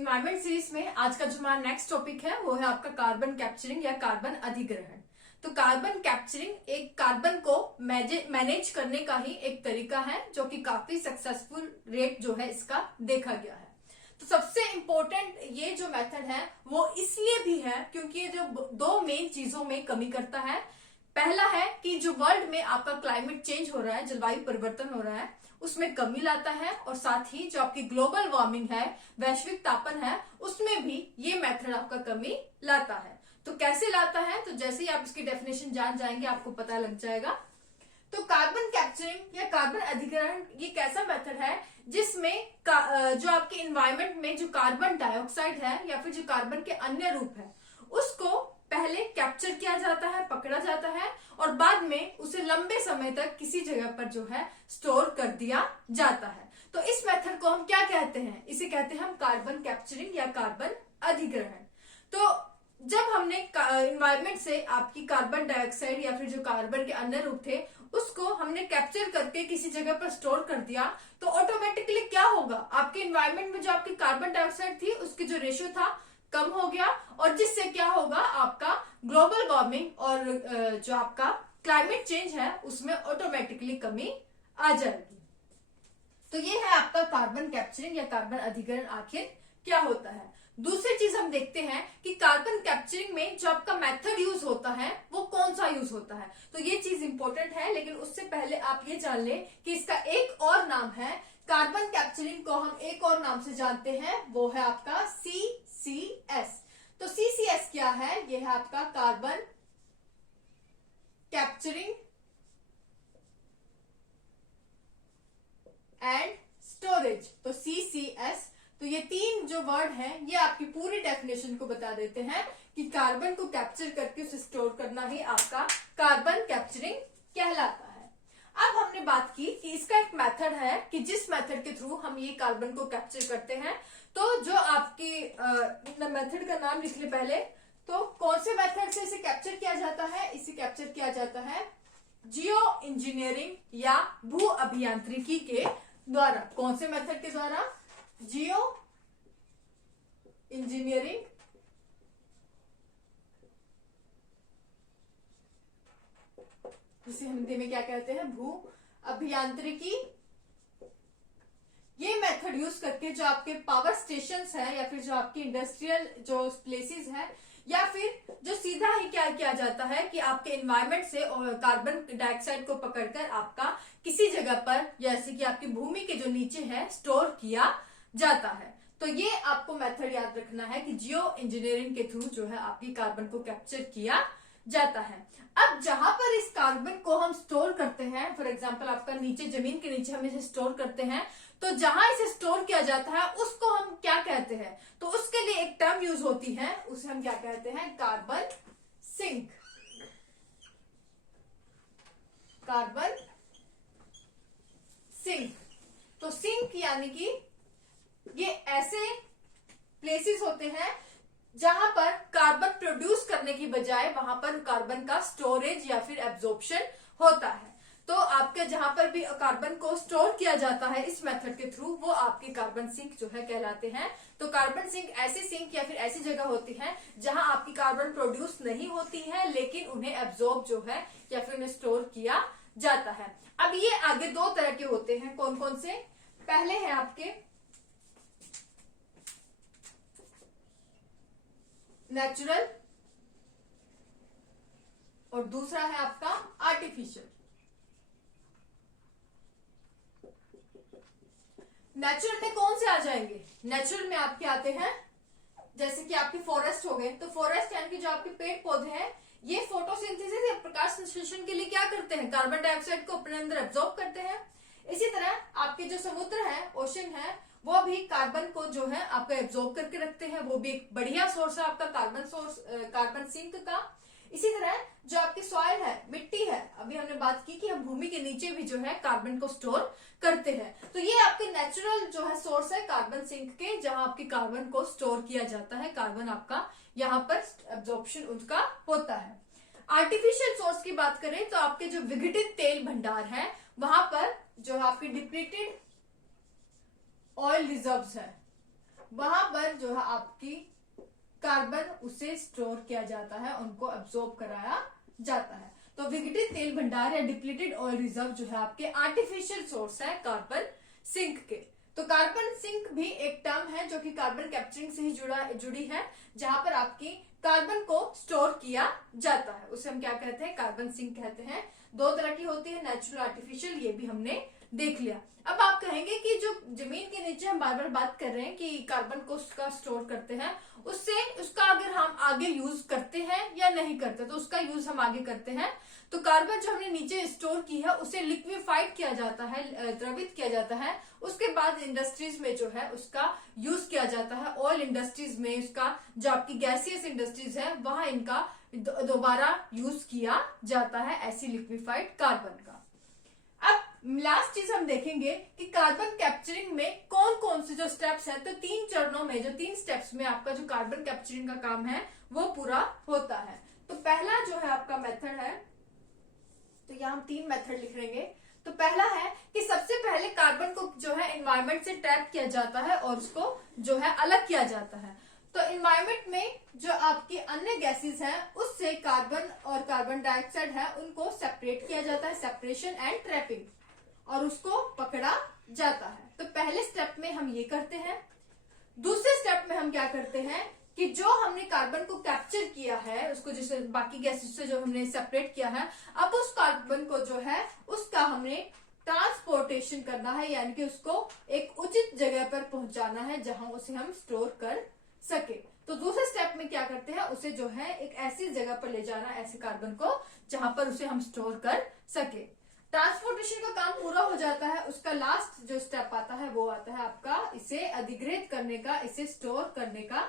Environment series में आज का जो हमारा नेक्स्ट टॉपिक है वो है आपका कार्बन कैप्चरिंग या कार्बन अधिग्रहण। तो कार्बन कैप्चरिंग एक कार्बन को मैनेज करने का ही एक तरीका है जो कि काफी सक्सेसफुल रेट जो है इसका देखा गया है। तो सबसे इम्पोर्टेंट ये जो मेथड है वो इसलिए भी है क्योंकि ये जो दो मेन चीजों में कमी करता है। पहला है कि जो वर्ल्ड में आपका क्लाइमेट चेंज हो रहा है, जलवायु परिवर्तन हो रहा है, उसमें कमी लाता है और साथ ही जो आपकी ग्लोबल वार्मिंग है, वैश्विक तापन है, उसमें भी ये मेथड आपका कमी लाता है। तो कैसे लाता है, तो जैसे ही आप इसकी डेफिनेशन जान जाएंगे आपको पता लग जाएगा। तो कार्बन कैप्चरिंग या कार्बन अधिग्रहण ये कैसा मेथड है जिसमें जो आपके इन्वायरमेंट में जो कार्बन डाइऑक्साइड है या फिर जो कार्बन के अन्य रूप है उसको पहले कैप्चर किया जाता है, पकड़ा जाता है और बाद में उसे लंबे समय तक किसी जगह पर जो है स्टोर कर दिया जाता है। तो इस मेथड को हम क्या कहते हैं, इसे कहते हैं हम कार्बन कैप्चरिंग या कार्बन अधिग्रहण। तो जब हमने इन्वायरमेंट से आपकी कार्बन डाइऑक्साइड या फिर जो कार्बन के अन्य रूप थे उसको हमने कैप्चर करके किसी जगह पर स्टोर कर दिया तो ऑटोमेटिकली क्या होगा, आपके इन्वायरमेंट में जो आपकी कार्बन डाइऑक्साइड थी उसकी जो रेशियो था कम हो गया और जिससे क्या होगा, आपका ग्लोबल वार्मिंग और जो आपका क्लाइमेट चेंज है उसमें ऑटोमेटिकली कमी आ जाएगी। तो ये है आपका कार्बन कैप्चरिंग या कार्बन अधिग्रहण आखिर क्या होता है। दूसरी चीज हम देखते हैं कि कार्बन कैप्चरिंग में जो आपका मेथड यूज होता है वो कौन सा यूज होता है। तो ये चीज इंपॉर्टेंट है, लेकिन उससे पहले आप ये जान लें कि इसका एक और नाम है। कार्बन कैप्चरिंग को हम एक और नाम से जानते हैं, वो है आपका CCS। तो CCS क्या है, ये है आपका कार्बन कैप्चरिंग एंड स्टोरेज। तो CCS, तो ये तीन जो वर्ड हैं ये आपकी पूरी डेफिनेशन को बता देते हैं कि कार्बन को कैप्चर करके उसे स्टोर करना ही आपका कार्बन कैप्चरिंग कहलाता है। अब हमने बात की कि इसका एक मेथड है कि जिस मेथड के थ्रू हम ये कार्बन को कैप्चर करते हैं। तो जो आपकी मेथड का नाम लिख ले पहले, तो कौन से मेथड से इसे कैप्चर किया जाता है, इसे कैप्चर किया जाता है जियो इंजीनियरिंग या भू अभियांत्रिकी के द्वारा। कौन से मेथड के द्वारा, जियो इंजीनियरिंग जिसे हिंदी में क्या कहते हैं, भू अभियांत्रिकी। ये मेथड यूज करके जो आपके पावर स्टेशंस है या फिर जो आपकी इंडस्ट्रियल जो प्लेसेस है या फिर जो सीधा ही क्या किया जाता है कि आपके एनवायरनमेंट से कार्बन डाइऑक्साइड को पकड़कर आपका किसी जगह पर जैसे कि आपकी भूमि के जो नीचे है स्टोर किया जाता है। तो ये आपको मेथड याद रखना है कि जियो इंजीनियरिंग के थ्रू जो है आपकी कार्बन को कैप्चर किया जाता है। अब जहां पर इस कार्बन को हम स्टोर करते हैं, फॉर एग्जांपल आपका नीचे जमीन के नीचे हम इसे स्टोर करते हैं, तो जहां इसे स्टोर किया जाता है उसको हम क्या कहते हैं, तो उसके लिए एक टर्म यूज होती है, उसे हम क्या कहते हैं, कार्बन सिंक। Carbon sink. तो सिंक यानी कि ये ऐसे प्लेसेस होते हैं जहां पर कार्बन प्रोड्यूस करने की बजाय वहां पर कार्बन का स्टोरेज या फिर एब्जॉर्प्शन होता है। तो आपके जहां पर भी कार्बन को स्टोर किया जाता है इस मेथड के थ्रू वो आपके कार्बन सिंक जो है कहलाते हैं। तो कार्बन सिंक ऐसी सिंक या फिर ऐसी जगह होती है जहां आपकी कार्बन प्रोड्यूस नहीं होती है लेकिन उन्हें एब्जॉर्ब जो है या फिर उन्हें स्टोर किया जाता है। अब ये आगे दो तरह के होते हैं, कौन कौन से, पहले है आपके नेचुरल और दूसरा है आपका आर्टिफिशियल। नेचुरल में कौन से आ जाएंगे, नेचुरल में आपके आते हैं जैसे कि आपके फॉरेस्ट हो गए। तो फॉरेस्ट यानी कि जो आपके पेड़ पौधे हैं ये फोटोसिंथेसिस या प्रकाश संश्लेषण के लिए क्या करते हैं, कार्बन डाइऑक्साइड को अपने अंदर एब्जॉर्ब करते हैं। इसी तरह आपके जो समुद्र है, ओशन है, वो भी कार्बन को जो है आपका एब्जॉर्ब करके रखते हैं, वो भी एक बढ़िया सोर्स है आपका कार्बन सिंक का। इसी तरह जो आपकी सॉइल है, मिट्टी है, अभी हमने बात की कि हम भूमि के नीचे भी जो है कार्बन को स्टोर करते हैं। तो ये आपके नेचुरल जो है सोर्स है कार्बन सिंक के, जहां आपके कार्बन को स्टोर किया जाता है, कार्बन आपका यहाँ पर एब्जॉर्प्शन उनका होता है। आर्टिफिशियल सोर्स की बात करें तो आपके जो विघटित तेल भंडार है वहां पर जो आपके डिप्लीटेड ऑयल रिजर्व्स है वहां पर जो है आपकी कार्बन उसे स्टोर किया जाता है, उनको अब्सॉर्ब कराया जाता है। तो विघटित तेल भंडार या डिप्लीटेड ऑयल रिजर्व जो है आपके आर्टिफिशियल सोर्स है कार्बन सिंक के। तो कार्बन सिंक भी एक टर्म है जो कि कार्बन कैप्चरिंग से ही जुड़ी है, जहां पर आपकी कार्बन को स्टोर किया जाता है, उसे हम क्या कहते हैं, कार्बन सिंक कहते हैं। दो तरह की होती है, नेचुरल, आर्टिफिशियल, ये भी हमने देख लिया। अब आप कहेंगे कि जो जमीन के नीचे हम बार बार बात कर रहे हैं कि कार्बन को उसका स्टोर करते हैं, उससे उसका अगर हम आगे यूज करते हैं या नहीं करते, तो उसका यूज हम आगे करते हैं। तो कार्बन जो हमने नीचे स्टोर की है उसे लिक्विफाइड किया जाता है, द्रवित किया जाता है। उसके बाद इंडस्ट्रीज में जो है उसका यूज किया जाता है, ऑयल इंडस्ट्रीज में, उसका जो आपकी गैसियस इंडस्ट्रीज है वहां इनका दोबारा यूज किया जाता है, ऐसी लिक्विफाइड कार्बन का। अब लास्ट चीज हम देखेंगे कि कार्बन कैप्चरिंग में कौन कौन से जो स्टेप्स हैं। तो 3 चरणों में, जो 3 स्टेप्स में आपका जो कार्बन कैप्चरिंग का काम है वो पूरा होता है। तो पहला जो है आपका मेथड है, तो यहाँ हम 3 मेथड लिख लेंगे। तो पहला है कि सबसे पहले कार्बन को जो है एनवायरमेंट से ट्रैप किया जाता है और उसको जो है अलग किया जाता है। तो एनवायरमेंट में जो आपकी अन्य गैसेस हैं उससे कार्बन और कार्बन डाइऑक्साइड है उनको सेपरेट किया जाता है, सेपरेशन एंड ट्रैपिंग, और उसको पकड़ा जाता है। तो पहले स्टेप में हम ये करते हैं। दूसरे स्टेप में हम क्या करते हैं कि जो हमने कार्बन को कैप्चर किया है, उसको जैसे बाकी गैसेस से जो हमने सेपरेट किया है, अब उस कार्बन को जो है उसका हमने ट्रांसपोर्टेशन करना है, यानी कि उसको एक उचित जगह पर पहुंचाना है जहां उसे हम स्टोर कर सके। तो दूसरे स्टेप में क्या करते हैं, उसे जो है एक ऐसी जगह पर ले जाना, ऐसे कार्बन को जहां पर उसे हम स्टोर कर सके। ट्रांसपोर्टेशन का काम पूरा हो जाता है, उसका लास्ट जो स्टेप आता है वो आता है आपका इसे अधिग्रहित करने का, इसे स्टोर करने का।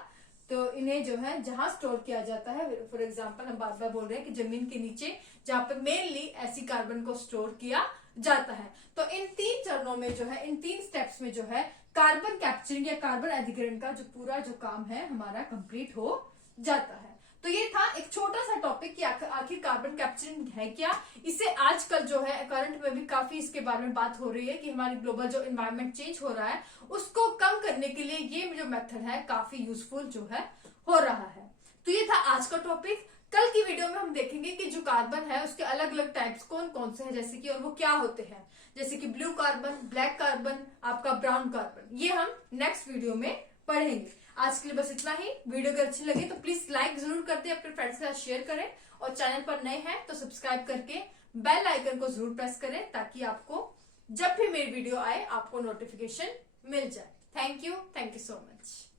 तो इन्हें जो है जहां स्टोर किया जाता है, फॉर एग्जांपल हम बार बार बोल रहे हैं कि जमीन के नीचे, जहां पर मेनली ऐसी कार्बन को स्टोर किया जाता है। तो इन 3 चरणों में जो है, इन 3 स्टेप्स में जो है कार्बन कैप्चरिंग या कार्बन अधिग्रहण का जो पूरा जो काम है हमारा कंप्लीट हो जाता है। तो ये था एक छोटा सा टॉपिक कि आखिर कार्बन कैप्चरिंग है क्या। इससे आजकल जो है करंट में भी काफी इसके बारे में बात हो रही है कि हमारी ग्लोबल जो एनवायरनमेंट चेंज हो रहा है उसको कम करने के लिए ये जो मेथड है काफी यूजफुल जो है हो रहा है। तो ये था आज का टॉपिक। कल की वीडियो में हम देखेंगे कि जो कार्बन है उसके अलग अलग टाइप्स कौन कौन से हैं, जैसे कि, और वो क्या होते हैं, जैसे कि ब्लू कार्बन, ब्लैक कार्बन, आपका ब्राउन कार्बन, ये हम नेक्स्ट वीडियो में पढ़ेंगे। आज के लिए बस इतना ही। वीडियो अगर अच्छी लगे तो प्लीज लाइक जरूर कर दें, अपने फ्रेंड्स के साथ शेयर करें, और चैनल पर नए हैं तो सब्सक्राइब करके बेल आइकन को जरूर प्रेस करें ताकि आपको जब भी मेरी वीडियो आए आपको नोटिफिकेशन मिल जाए। Thank you so much.